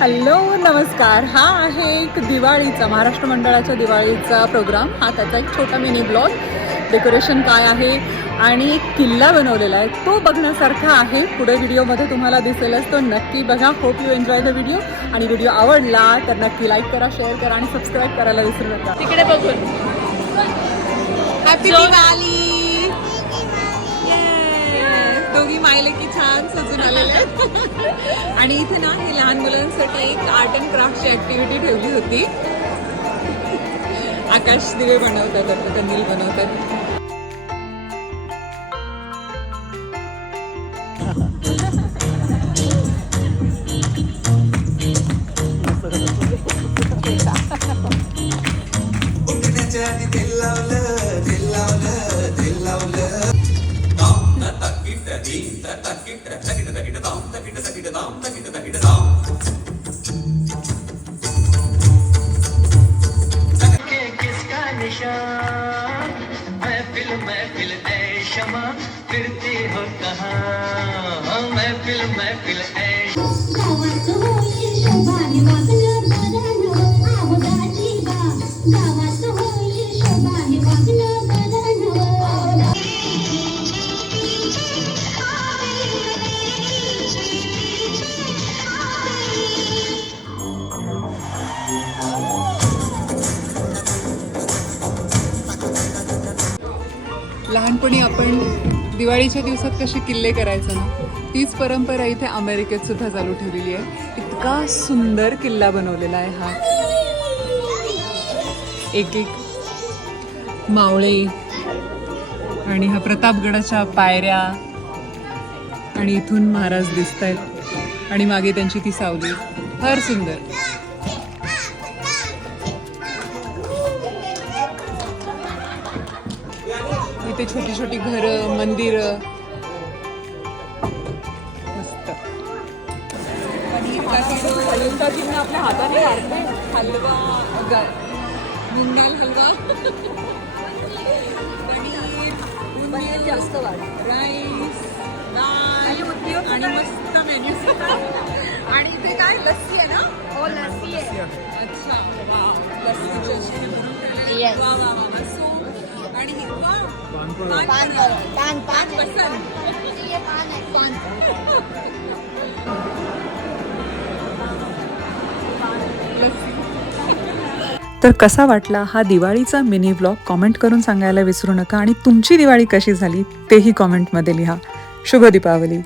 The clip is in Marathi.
हॅलो नमस्कार. हा आहे एक दिवाळीचा महाराष्ट्र मंडळाच्या दिवाळीचा प्रोग्राम. हा त्याचा एक छोटा मिनी ब्लॉग डेकोरेशन काय आहे आणि एक किल्ला बनवलेला आहे. तो बघण्यासारखा आहे. पुढे व्हिडिओमध्ये तुम्हाला दिसेलच तो. नक्की बघा. Hope you enjoy the video आणि व्हिडिओ आवडला तर नक्की लाईक करा शेअर करा आणि सबस्क्राईब करायला विसरू नका. तिकडे बघून. हॅपी दिवाळी. दोघी मायले की छान सजून आलेले आहेत. आणि इथे ना हे लहान मुलांसाठी एक आर्ट अँड क्राफ्टची ऍक्टिव्हिटी ठेवली होती. आकाश दिवे बनवतात आता कंदील बनवतात. उठण्याच्या आधी किसका महफिल महफिल ऐ शमा फिरती हो कहा? महफिल महफिल ऐ लहानपणी आपण दिवाळीच्या दिवसात कसे किल्ले करायचो ना तीच परंपरा इथे अमेरिकेत सुद्धा चालू ठेवलेली आहे. इतका सुंदर किल्ला बनवलेला आहे हा. एक एक मावळे आणि हा प्रतापगडाच्या पायऱ्या आणि इथून महाराज दिसत आहेत आणि मागे त्यांची ती सावली. फार सुंदर. इथे छोटी छोटी घरं मंदिरं. मस्त. आपल्या हाताने काढते हलवा ग- मूग डाळ हलवा. पनीर जास्त वाढ. राईस डाळ आणि मस्त मेन्यू आणि इथे काय? लस्सी आहे ना? हो लस्सी आहे. अच्छा वा लस्सीची अशी पान पान पान पान तर कसा वाटला हा दिवाळीचा मिनी व्लॉग कॉमेंट करून सांगायला विसरू नका आणि तुमची दिवाळी कशी झाली तेही कॉमेंटमध्ये लिहा. शुभ दीपावली.